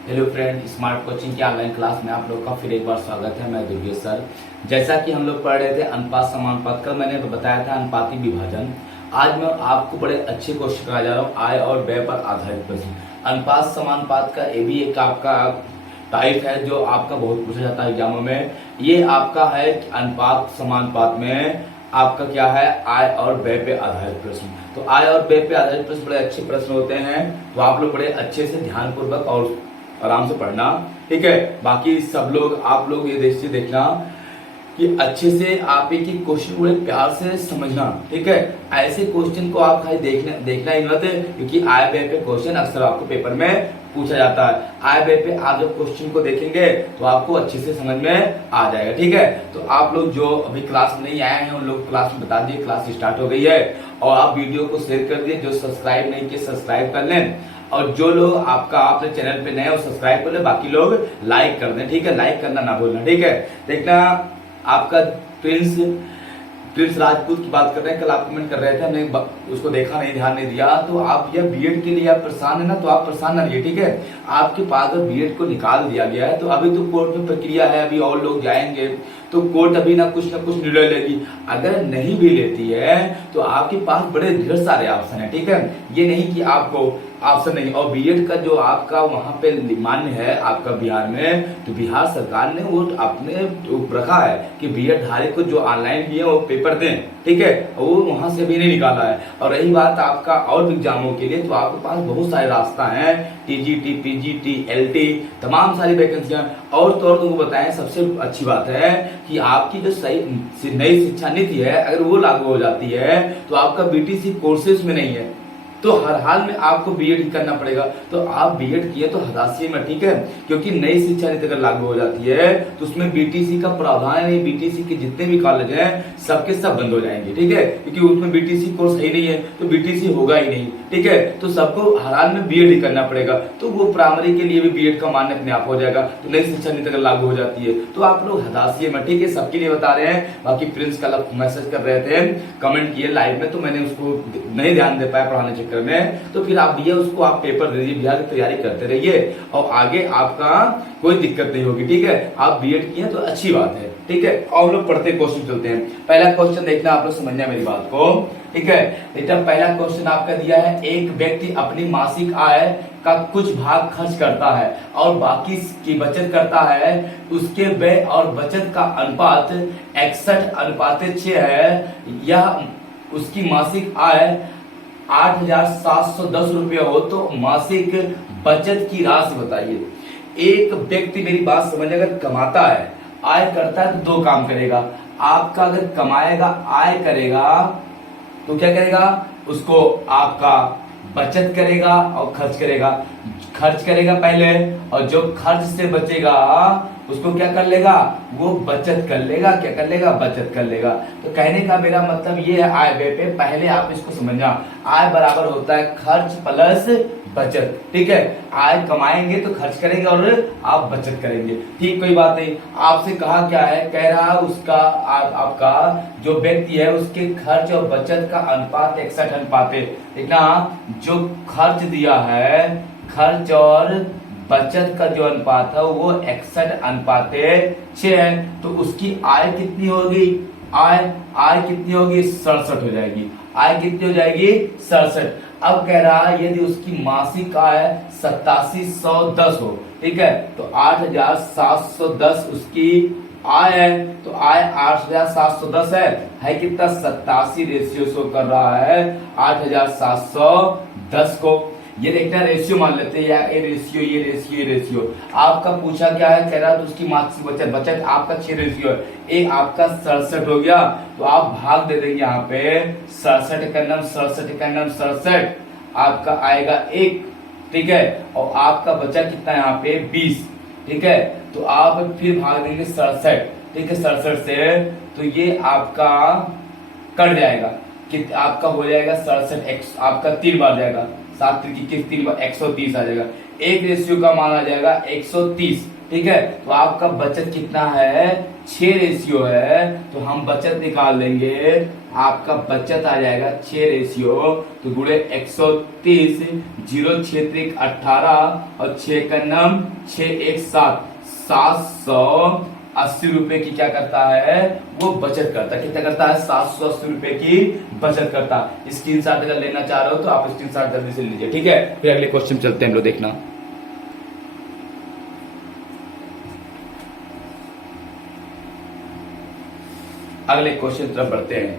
Hello friend, smart coaching की online class में आप लोग का फिर एक बार स्वागत है। मैं दुर्गेश सर। जैसा कि हम लोग पढ़ रहे थे अनुपात समानुपात, कल मैंने बताया था अनुपाती विभाजन। आज मैं आपको बड़े अच्छे क्वेश्चन करा जा रहा हूँ, आय और व्यय पर आधारित प्रश्न। अनुपात समानुपात का ये भी एक आपका टाइप है जो आपका बहुत पूछा जाता है एग्जामों में। ये आपका है अनुपात समानुपात में आपका क्या है, आय और व्यय पे आधारित प्रश्न। तो आय और व्यय पे आधारित प्रश्न बड़े अच्छे प्रश्न होते हैं, तो आप लोग बड़े अच्छे से ध्यानपूर्वक और आराम से पढ़ना, ठीक है। बाकी सब लोग आप लोग ये देखना कि अच्छे से आप एक एक क्वेश्चन बड़े प्यार से समझना, ठीक है। ऐसे क्वेश्चन को आप खाली देखना ही मत, क्योंकि आय व्यय पे क्वेश्चन अक्सर आपको पेपर में पूछा जाता है। आय व्यय पे आप जब क्वेश्चन को देखेंगे तो आपको अच्छे से समझ में आ जाएगा, ठीक है। तो आप लोग जो अभी क्लास में नहीं आए हैं उन लोग क्लास में बता दिए, क्लास स्टार्ट हो गई है। और आप वीडियो को शेयर कर दिए, जो सब्सक्राइब नहीं किए सब्सक्राइब कर लें, और जो लोग आपने चैनल पे नए हो सब्सक्राइब कर ले, बाकी लोग लाइक कर दें, ठीक है। लाइक करना ना भूलना, ठीक है। देखना आपका प्रिंस राजपूत की बात कर रहे हैं, कल आप कमेंट कर रहे थे, हमने उसको देखा नहीं, ध्यान नहीं दिया। तो आप यह बीएड के लिए आप परेशान है ना, तो आप परेशान ना रहिए, ठीक है। आपके पास अगर बीएड को निकाल दिया गया है तो अभी तो कोर्ट में प्रक्रिया है, अभी और लोग जाएंगे तो कोर्ट अभी ना कुछ निर्णय लेगी। अगर नहीं भी लेती है तो आपके पास बड़े ढेर सारे ऑप्शन है, ठीक है। ये नहीं कि आपको ऑप्शन नहीं। और बीएड का जो आपका वहां पे मान्य है आपका बिहार में, तो बिहार सरकार ने वो अपने रखा है कि बीएड धारी को जो ऑनलाइन भी है वो पेपर दें, ठीक है। वो वहां से भी नहीं निकाला है। और रही बात आपका और एग्जामों के लिए, तो आपके पास बहुत सारे रास्ता है, टीजीटी, पीजीटी, एलटी, तमाम सारी वैकेंसियां। और तो और तुमको बताएं, सबसे अच्छी बात है कि आपकी जो सही नई शिक्षा नीति है, अगर वो लागू हो जाती है तो आपका बीटीसी कोर्सेज में नहीं है, तो हर हाल में आपको बीएड करना पड़ेगा। तो आप बीएड किए तो हताशी में, ठीक है। क्योंकि नई शिक्षा नीति अगर लागू हो जाती है तो उसमें बीटीसी का प्रावधान है, बीटीसी के जितने भी कॉलेज हैं सबके सब बंद हो जाएंगे, ठीक है। क्योंकि उसमें बीटीसी कोर्स ही नहीं है तो बीटीसी होगा ही नहीं, ठीक है। तो सबको हर हाल में बीएड ही करना पड़ेगा। तो वो प्राइमरी के लिए भी बीएड का मान्य अपने आप हो जाएगा। तो नई शिक्षा नीति अगर लागू हो जाती है तो आप लोग हताशी में, ठीक है। सबके लिए बता रहे हैं। बाकी प्रिंस कल मैसेज कर रहे थे, कमेंट किए लाइव में, तो मैंने उसको नहीं ध्यान दे पाया पढ़ाने में। तो फिर आप भी उसको आप पेपर दे दीजिए, बिहार की तैयारी करते रहिए और आगे आपका कोई दिक्कत नहीं होगी, ठीक है। आप बीएड किए तो अच्छी बात है, ठीक है। और लोग पढ़ते क्वेश्चन चलते हैं। पहला क्वेश्चन देखना, आप लोग समझना मेरी बात को, ठीक है। बेटा पहला क्वेश्चन आपका दिया है, एक व्यक्ति अपनी मासिक आय का कुछ भाग खर्च करता है और बाकी की बचत करता है। उसके व्यय और बचत का अनुपात 61:6 है। यह उसकी मासिक आय 8,710 रुपये हो तो मासिक बचत की राशि बताइए। एक व्यक्ति, मेरी बात समझ, अगर कमाता है, आय करता है तो दो काम करेगा। आपका अगर कमाएगा, आय करेगा, तो क्या करेगा, उसको आपका बचत करेगा और खर्च करेगा। खर्च करेगा पहले, और जो खर्च से बचेगा उसको क्या कर लेगा, वो बचत कर लेगा। क्या कर लेगा, बचत कर लेगा। तो कहने का मेरा मतलब ये है, आय व्यय पे पहले आप इसको समझना। आय बराबर होता है खर्च प्लस बचत, ठीक है। आय कमाएंगे तो खर्च करेंगे और आप बचत करेंगे, ठीक, कोई बात नहीं। आपसे कहा क्या है, कह रहा उसका आपका जो व्यक्ति है उसके खर्च और बचत का अनुपात 61:6। देखना, जो खर्च दिया है, खर्च और बचत का जो अनुपात है वो 61:6 है। तो उसकी आय कितनी होगी, आय कितनी होगी, 67 हो जाएगी। आय कितनी हो जाएगी, 67। अब कह रहा है यदि उसकी मासिक आय 8710 हो, ठीक है, तो 8,710 उसकी आय है। तो आय 8,710 है कितना, 87 रेशियो शो कर रहा है 8,710 को। ये देखना रेशियो मान लेते हैं, या ये रेशियो, ये रेशियो, ये रेशियो। आपका पूछा क्या है, कह रहा तो उसकी मासिक बचत आपका 6 रेशियो है, एक आपका 67 हो गया। तो आप भाग दे देंगे यहाँ पे 67 आपका आएगा 1, ठीक है। और आपका बचा कितना यहाँ पे 20, ठीक है। तो आप फिर भाग देंगे 67, ठीक है, 67 से, तो ये आपका कट जाएगा कि आपका हो जाएगा 67, आपका 3 बार जाएगा, 7 की 3 बार 130 आ जाएगा। एक रेशियो का मान आ जाएगा 130, ठीक है। तो आपका बचत कितना है, 6 रेशियो है तो हम बचत निकाल लेंगे। आपका बचत आ जाएगा 6 रेशियो तो गुणे 130, 0 क्षेत्रिक 18 और 6 का नम 6 1 7, 780 रुपए की क्या करता है वो बचत करता है। कितना करता है 780 रुपए की बचत करता है। स्क्रीनशॉट अगर लेना चाह रहे हो तो आप स्क्रीनशॉट जल्दी से लीजिए, ठीक है। फिर अगले क्वेश्चन चलते हैं हम लोग, देखना। अगले क्वेश्चन तरफ बढ़ते हैं।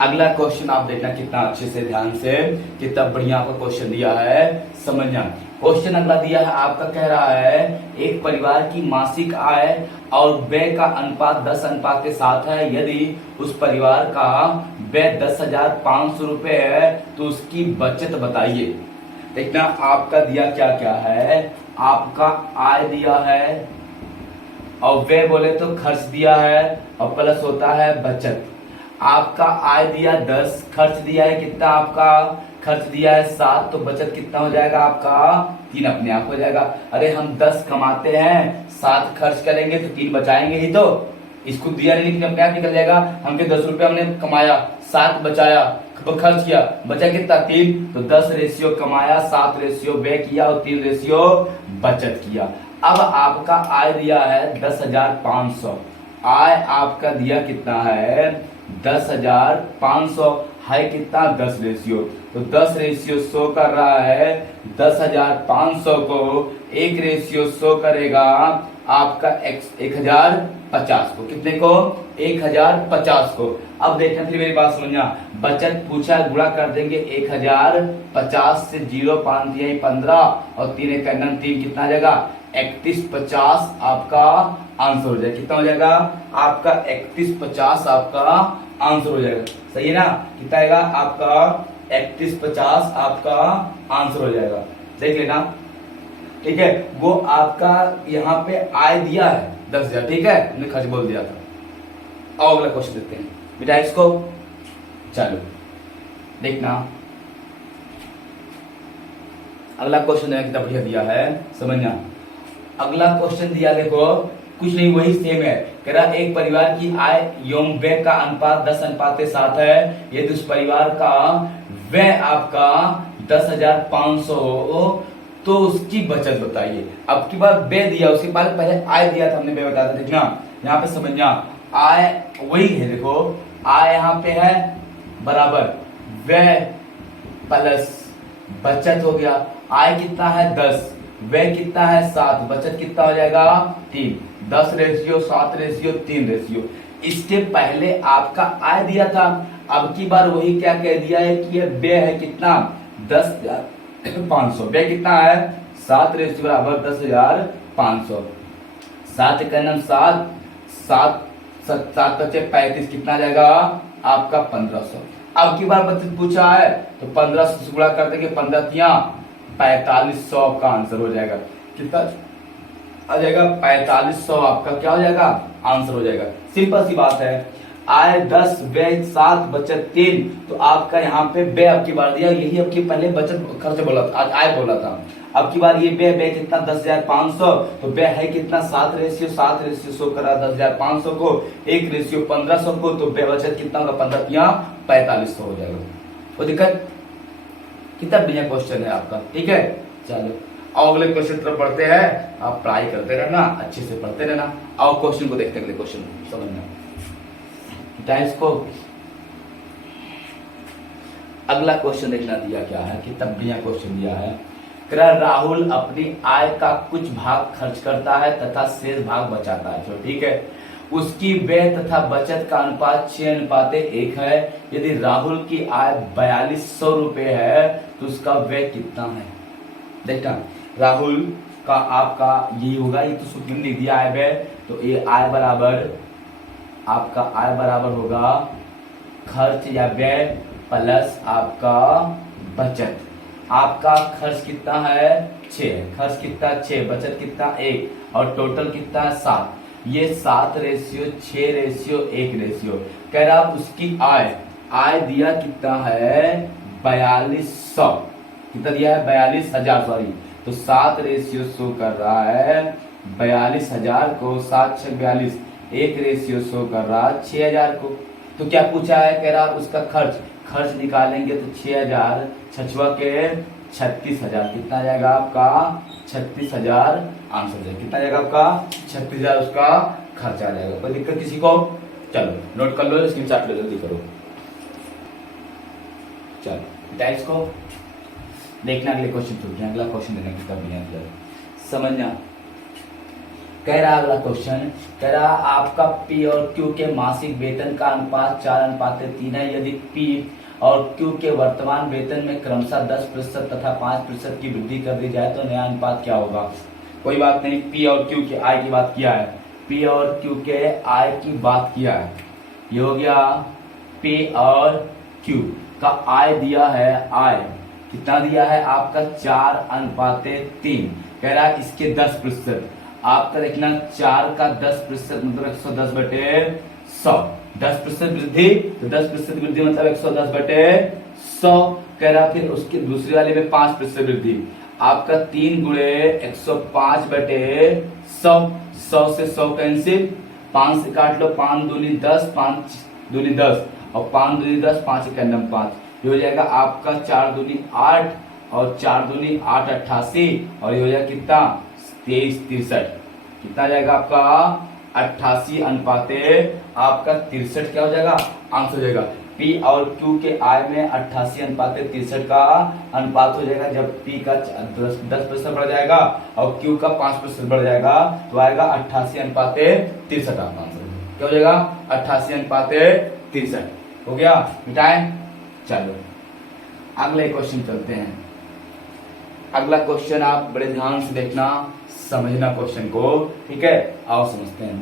अगला क्वेश्चन आप देखना कितना अच्छे से ध्यान से, कितना बढ़िया आपका क्वेश्चन दिया है, समझना। क्वेश्चन अगला दिया है आपका, कह रहा है एक परिवार की मासिक आय और व्यय का अनुपात 10 अनुपात के साथ है। यदि उस परिवार का व्यय 10,500 रुपए है तो उसकी बचत बताइए। देखना आपका दिया क्या क्या है, आपका आय दिया है और व्यय बोले तो खर्च दिया है और प्लस होता है बचत। आपका आय दिया 10, खर्च दिया है कितना, आपका खर्च दिया है 7, तो बचत कितना हो जाएगा आपका 3 अपने आप हो जाएगा। अरे हम 10 कमाते हैं, 7 खर्च करेंगे तो 3 बचाएंगे ही, तो इसको दिया नहीं लेकिन अपने आप निकल जाएगा। हमके 10 रुपए हमने कमाया, 7 बचाया, खर्च किया, बचा कितना 3, तो 10 रेशियो कमाया, 7 रेशियो व्यय किया और 3 रेशियो बचत किया। अब आपका आय दिया है 10,500, आय आपका दिया कितना है 10,500 है कितना 10 रेशियो, तो 10 रेशियो शो कर रहा है 10,500 को 1 रेशियो शो करेगा आपका 1,050 को, कितने को 1,050 को। अब देखना फिर मेरी बात समझना, बचत पूछा गुणा कर देंगे 1,050 से, 0 5 3 15 और 3 1 3 कितना आ जाएगा 3150 आपका आंसर हो जाएगा। कितना हो जाएगा आपका 3150 आपका आंसर हो जाएगा, सही है ना। कितना आएगा आपका 3150 आपका आंसर हो जाएगा, देख लेना, ठीक है। वो आपका यहाँ पे आय दिया है 10,000, ठीक है, हमने खर्च बोल दिया था। और अगला क्वेश्चन देखते हैं बेटा इसको, चलो देखना। अगला क्वेश्चन कितना बढ़िया दिया है, समझना। अगला क्वेश्चन दिया देखो, कुछ नहीं वही सेम है। कह रहा एक परिवार की आय एवं व्यय का अनुपात 10 अनुपात के साथ है। यदि उस परिवार का व्यय आपका 10,500 हो तो उसकी बचत बताइए। अब की बार व्यय दिया, उसके बाद पहले आय दिया था, हमने व्यय बताया था। देखना यहाँ पे समझना, आय वही है, देखो आय यहाँ पे है बराबर व्यय प्लस बचत हो गया। आय कितना है 10, व्यय कितना है 7, बचत कितना हो जाएगा 3, 10 रेशियो 7 रेशियो 3 रेशियो। इसके पहले आपका आय दिया था, अब की बार वही क्या कह दिया है कि यह व्यय है कितना 10,500, व्यय कितना है 7 रेशियो बराबर 10,500, 7 का नाम 7, 7 7 बचे 35, कितना आ जाएगा आपका 1500। अब की बार बचत पूछा है तो 1500 से गुणा कर देंगे, 15 तिया 4500 आपका आंसर हो जाएगा। कितना आ जाएगा 4500 आपका क्या हो जाएगा आंसर हो जाएगा। सिंपल सी बात है, आय 10 व्यय 7 बचत 3, तो आपका यहाँ पे व्यय अब की बार दिया, यही अब की पहले बचत खर्च बोला था, आज आय बोला था। अब की बार ये व्यय कितना 10,500, तो व्यय है कितना 7 रेशियो 100 करा 10,500 को, 1 रेशियो 1500 को, तो व्यय बचत कितना होगा 15 या 4500 हो जाएगा। वो दिक्कत, कितना बढ़िया क्वेश्चन है आपका, ठीक है। चलो और अगले क्वेश्चन तरफ बढ़ते हैं, आप पढ़ाई करते रहना, अच्छे से पढ़ते रहना। और क्वेश्चन को देखते हैं, अगले क्वेश्चन समझना इसको। अगला क्वेश्चन देखना दिया क्या है, कितना बढ़िया क्वेश्चन दिया है। राहुल अपनी आय का कुछ भाग खर्च करता है तथा शेष भाग बचाता है, तो ठीक है। उसकी व्यय तथा बचत का अनुपात 6:1 है। यदि राहुल की आय 4200 रुपए है तो उसका व्यय कितना है। देखना राहुल का आपका यही होगा, ये तो सूत्र में लिख दिया आय व्यय, तो ये आय बराबर आपका आय बराबर होगा खर्च या व्यय प्लस आपका बचत। आपका खर्च कितना है 6, खर्च कितना 6, बचत कितना 1 और टोटल कितना है 7। ये 7 रेशियो 6 रेशियो 1 रेशियो। कह रहा उसकी आय, आय दिया कितना है 4200, कितना दिया है 42,000 सॉरी, तो 7 रेशियो शो कर रहा है 42,000 को 7 6 42, एक रेशियो शो कर रहा 6000 को। तो क्या पूछा है, कह रहा उसका खर्च निकालेंगे तो 6000 छछुआ के 36,000, कितना आ जाएगा आपका 36,000 आंसर जाएगा। कितना जाएगा आपका 36,000 उसका खर्चा आ जाएगा। कोई दिक्कत किसी को? चलो नोट कर लो, स्क्रीनशॉट ले जल्दी करो। चलो बेटा इसको देखना, अगले क्वेश्चन चलते हैं। अगला क्वेश्चन देने कितना बढ़िया समझना। कह रहा अगला क्वेश्चन, कह रहा आपका पी और क्यू के मासिक वेतन का अनुपात 4:3 है। यदि पी और क्यू के वर्तमान वेतन में क्रमशः 10% तथा 5% की वृद्धि कर दी जाए तो नया अनुपात क्या होगा? कोई बात नहीं, पी और क्यू के आय की बात किया है, पी और क्यू के आय की बात किया है। ये हो गया पी और क्यू का आय दिया है, आय कितना दिया है आपका 4:3। कह रहा है इसके 10%, आपका देखना 4 का 10% मतलब 110/100, 10% वृद्धि तो 10% वृद्धि मतलब 110/100। कह रहा फिर उसके दूसरे वाले में 5% वृद्धि, आपका 3 गुणे 105/100, 100 से 100 कैंसिल, 5 से काट लो, 5 दूनी 10, 5 दूनी 10 और 5 दूनी 10, 5 इक्यानम 5, ये हो जाएगा आपका 4 दूनी 8 और 4 दूनी 8 88 और ये हो जाएगा कितना 23:63। कितना जाएगा आपका 88:63 आपका 63 क्या हो जाएगा आंसर हो जाएगा। पी और क्यू के आय में 88:63 का अनुपात हो जाएगा। जब पी का 10% बढ़ जाएगा और क्यू का 5% बढ़ जाएगा तो आएगा 88:63 आपका आंसर क्या हो जाएगा 88:63 हो गया। मिटाएं, चलो अगले क्वेश्चन चलते हैं। अगला क्वेश्चन आप बड़े ध्यान से देखना, समझना क्वेश्चन को, ठीक है। आओ समझते हैं।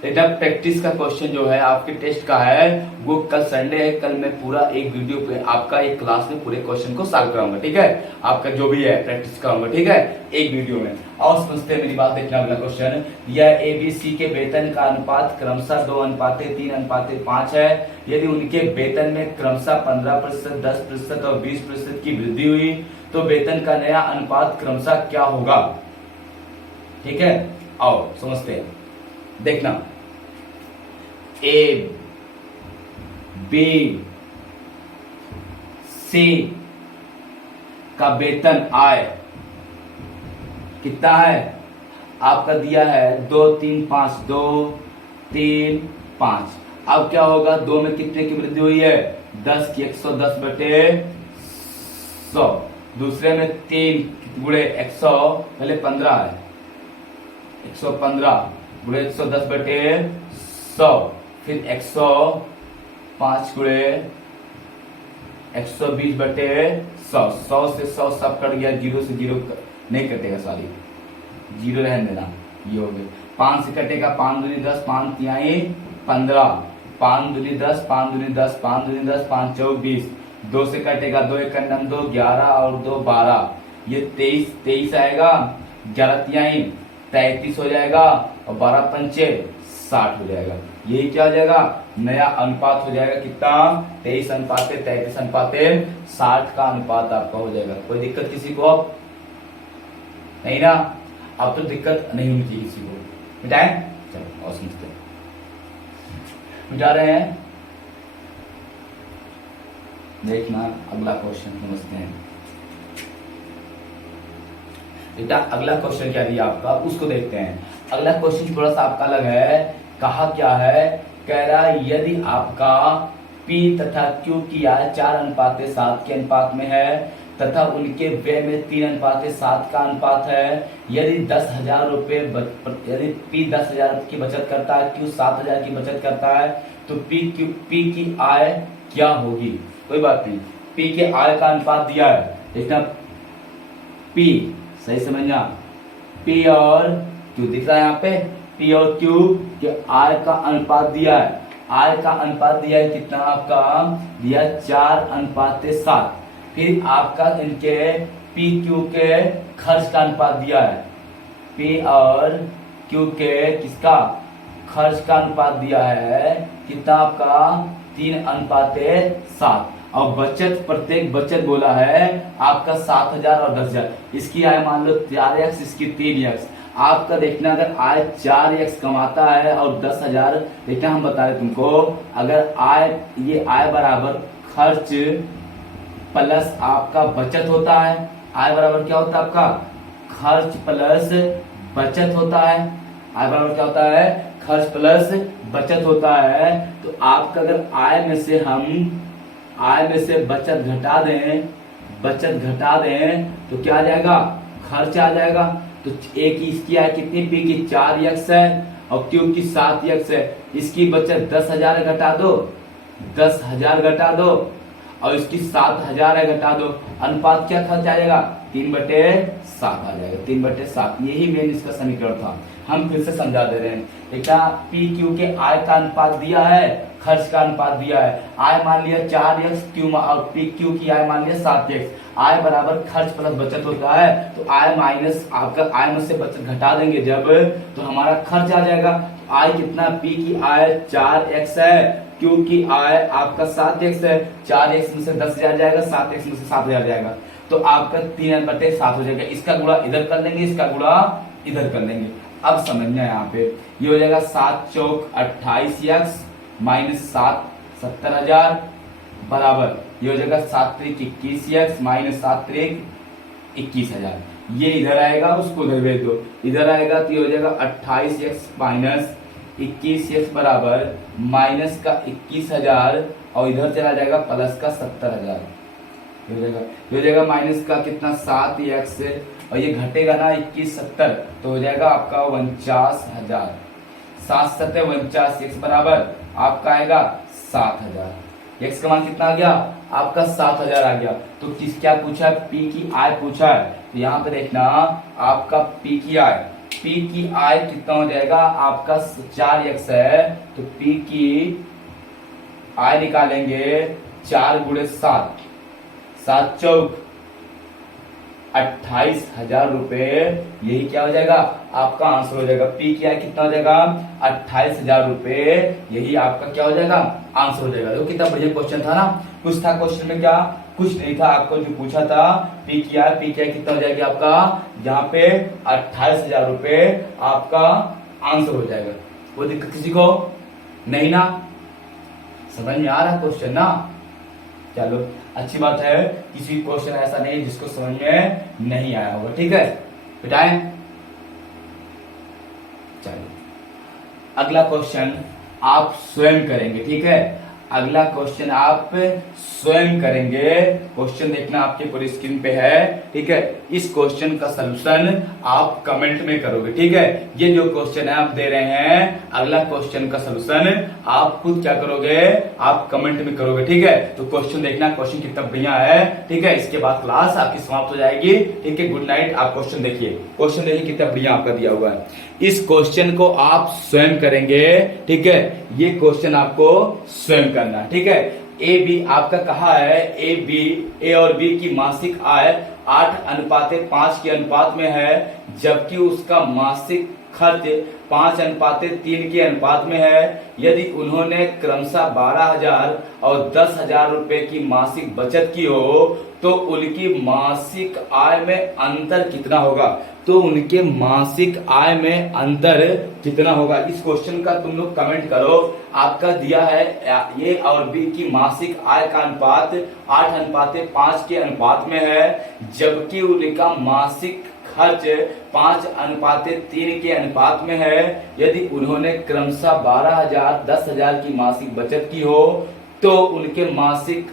देखना प्रैक्टिस का क्वेश्चन जो है आपके टेस्ट का है वो कल संडे है, कल मैं पूरा एक वीडियो पे आपका एक क्लास में पूरे क्वेश्चन को सॉल्व कराऊंगा, ठीक है। आपका जो भी है प्रैक्टिस कराऊंगा, ठीक है, एक वीडियो में। आओ समझते हैं मेरी बात। देखना अगला क्वेश्चन, यह एबीसी के वेतन का अनुपात क्रमशः 2:3:5 है। यदि उनके वेतन में क्रमशः 15%, 10% और 20% की वृद्धि हुई तो वेतन का नया अनुपात क्रमशः क्या होगा? ठीक है, आओ समझते हैं। देखना ए बी सी का वेतन आय कितना है आपका दिया है 2 3 5 2 3 5। अब क्या होगा, 2 में कितने की वृद्धि हुई है 10 की 110/100। दूसरे में 3 गुणे 100 पहले 15 है 115 गुणे 110/100 फिर 105 गुणे 120/100। 100 से 100 सब कट गया, 0 से 0 नहीं कटेगा, सॉरी 0 रहने देना। ये हो गया 5 से कटेगा 5 दूनी 10 5 तिहाई 15 5 दूनी 10 5 दूनी 10 5 दूनी 10 5 चौक 20। 2 से कटेगा 2 एकम 2 11 और 2 12, ये 23 आएगा। 11 तिहाई 33 हो जाएगा और 12 पंचे 60 हो जाएगा। यही क्या हो जाएगा नया अनुपात हो जाएगा कितना 23:33:60 का अनुपात आपका हो जाएगा। कोई दिक्कत किसी को नहीं ना? अब तो दिक्कत नहीं होनी चाहिए किसी को। मिटाएं, चलो और समझते हैं। मिटा रहे हैं, देखना अगला क्वेश्चन समझते हैं। बेटा अगला क्वेश्चन क्या दिया आपका उसको देखते हैं। अगला क्वेश्चन थोड़ा सा आपका अलग है। कहा क्या है, कह रहा है यदि आपका P तथा Q की आय 4:7 के अनुपात में है तथा उनके व्यय में 3:7 का अनुपात है। यदि 10,000 रुपए यदि P 10,000 की बचत करता है, Q 7,000 की बचत करता है तो P की आय क्या होगी? कोई बात नहीं, P के आय का अनुपात दिया है, देखना P सही समझना, P और Q दिख रहा है यहाँ पे, P और Q के आय का अनुपात दिया है। आय का अनुपात दिया है कितना आपका दिया 4:7। फिर आपका इनके P Q के खर्च का अनुपात दिया है, P और Q के किसका खर्च का अनुपात दिया है कितना आपका 3:7। और बचत प्रत्येक बचत बोला है आपका 7,000 और 10,000। इसकी आय मान लो 4x, इसकी 3x। आपका देखना अगर आय 4x कमाता है और 10,000, देखना हम बता रहे तुमको, अगर ये आय बराबर खर्च प्लस आपका बचत होता है। आय बराबर क्या होता है आपका? खर्च प्लस बचत होता है। आय बराबर क्या होता है? खर्च प्लस बचत होता है। तो आपका अगर आय में से बचत घटा दें तो क्या आ जाएगा? खर्च आ जाएगा। तो ए की इसकी आय कितनी? पी की 4x है और क्यू की 7x है। इसकी बचत 10,000 घटा दो, 10,000 घटा दो और इसकी 7,000 है, घटा दो। अनुपात क्या खर्च आ जाएगा? 3/7 आ जाएगा। 3/7 यही मेन इसका समीकरण था। हम फिर से समझा दे रहे हैं। देखा, पी क्यू के आय का अनुपात दिया है, खर्च का अनुपात दिया है। आय मान लिया 4x, क्यू और पी क्यू की आय मान लिया 7x। आय बराबर खर्च प्लस बचत होता है। तो आय माइनस आपका आय में से बचत घटा देंगे जब, तो हमारा खर्च आ जाएगा। आय कितना? पी की आय 4x है, क्यू की आय आपका 7x है। 4x में से 10,000 जाएगा, 7x में से 7,000 जाएगा, तो आपका 3/7 हो जाएगा। इसका गुणा इधर कर लेंगे, इसका गुणा इधर कर लेंगे। अब समझना यहाँ पे, ये हो जाएगा 7 चौक 28x माइनस 7 70,000 बराबर, ये हो जाएगा 7 त्रिक 21x माइनस 7 त्रिक 21,000। ये इधर आएगा, उसको उधर भेज दो, इधर आएगा तो ये हो जाएगा 28x माइनस 21x बराबर माइनस का 21,000 और इधर चला जाएगा प्लस का 70,000। ये हो जाएगा माइनस का कितना? 7x और ये घटेगा ना 21 70, तो हो जाएगा आपका 49,000। 7 7 49, x बराबर आपका आएगा 7,000। x का मान कितना आ गया? आपका 7,000 आ गया। तो क्या पूछा है? p की आय पूछा है। तो यहाँ पे देखना आपका p की आय कितना हो जाएगा? आपका 4x है, तो p की आय निकालेंगे 4 गुणे 7, 7 चौक 28,000 रुपए। यही क्या हो जाएगा? आपका आंसर हो जाएगा। पी की आय कितना हो जाएगा? 28,000 रुपए। यही आपका क्या हो जाएगा? आंसर हो जाएगा। तो कितना बढ़िया क्वेश्चन था ना। कुछ था क्वेश्चन में क्या? कुछ नहीं था। आपको जो पूछा था पी की आय कितना हो जाएगा आपका? यहाँ पे 28,000 रुपए आपका आंसर हो जाएगा। कोई दिक्कत किसी को नहीं ना? समझ में आ रहा क्वेश्चन ना? चलो अच्छी बात है, किसी क्वेश्चन ऐसा नहीं जिसको समझ में नहीं आया होगा। ठीक है बेटाएं, चलो अगला क्वेश्चन आप स्वयं करेंगे। ठीक है, अगला क्वेश्चन आप स्वयं करेंगे। क्वेश्चन देखना आपके पूरी स्क्रीन पे है। ठीक है, इस क्वेश्चन का सलूशन आप कमेंट में करोगे। ठीक है, ये जो क्वेश्चन है आप दे रहे हैं, अगला क्वेश्चन का सलूशन आप खुद क्या करोगे? आप कमेंट में करोगे। ठीक है, तो क्वेश्चन देखना, क्वेश्चन कितना बढ़िया है। ठीक है, इसके बाद क्लास आपकी समाप्त हो जाएगी। ठीक है, गुड नाइट। आप क्वेश्चन देखिए, क्वेश्चन देखिए कितना बढ़िया आपका दिया हुआ है। इस क्वेश्चन को आप स्वयं करेंगे। ठीक है, ये क्वेश्चन आपको स्वयं करना। ठीक है, ए बी आपका कहा है, ए और बी की मासिक आय 8:5 के अनुपात में है, जबकि उसका मासिक खर्च 5:3 के अनुपात में है। यदि उन्होंने क्रमशः 12,000 और 10,000 रुपए की मासिक बचत की हो तो उनकी मासिक आय में अंतर कितना होगा? तो उनके मासिक आय में अंतर कितना होगा? इस क्वेश्चन का तुम लोग कमेंट करो। आपका दिया है ए और बी की मासिक आय का अनुपात 8:5 के अनुपात में है, जबकि उनका मासिक खर्च 5:3 के अनुपात में है। यदि उन्होंने क्रमशः 12,000 10,000 की मासिक बचत की हो तो उनके मासिक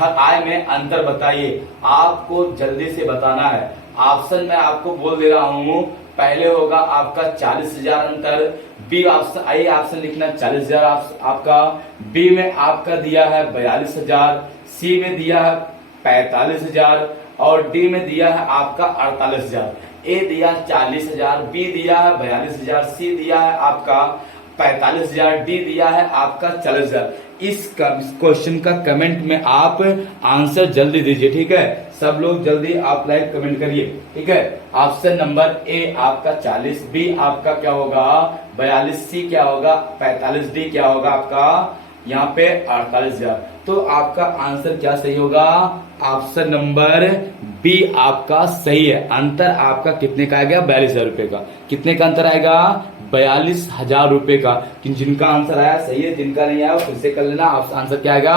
आय में अंतर बताइए। आपको जल्दी से बताना है। ऑप्शन में आपको बोल दे रहा हूं, पहले होगा आपका 40,000 अंतर, बी ऑप्शन, आई ऑप्शन लिखना 40,000 आपका, बी में आपका दिया है 42,000, सी में दिया है 45,000 और डी में दिया है आपका 48,000। ए दिया 40,000, बी दिया है 42,000, सी दिया है आपका 45,000, डी दिया है आपका 40,000। इस क्वेश्चन का कमेंट में आप आंसर जल्दी दीजिए। ठीक है, सब लोग जल्दी आप लाइक कमेंट करिए। ठीक है, ऑप्शन नंबर ए आपका 40, बी आपका क्या होगा 42, सी क्या होगा 45, डी क्या होगा आपका यहाँ पे 48,000। तो आपका आंसर क्या सही होगा? ऑप्शन नंबर बी आपका सही है। अंतर आपका कितने का आएगा? 42,000 रुपए का। कितने का अंतर आएगा? 42,000 रुपए का। जिनका आंसर आया सही है, जिनका नहीं आया फिर से कर लेना। आपका आंसर क्या आएगा?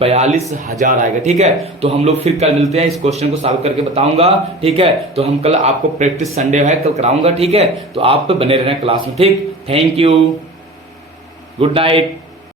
42,000 आएगा। ठीक है, तो हम लोग फिर कल मिलते हैं, इस क्वेश्चन को सॉल्व करके बताऊंगा। ठीक है, तो हम कल आपको प्रैक्टिस संडे है कल कराऊंगा। ठीक है, तो आप बने रहना क्लास में। ठीक, थैंक यू, गुड नाइट।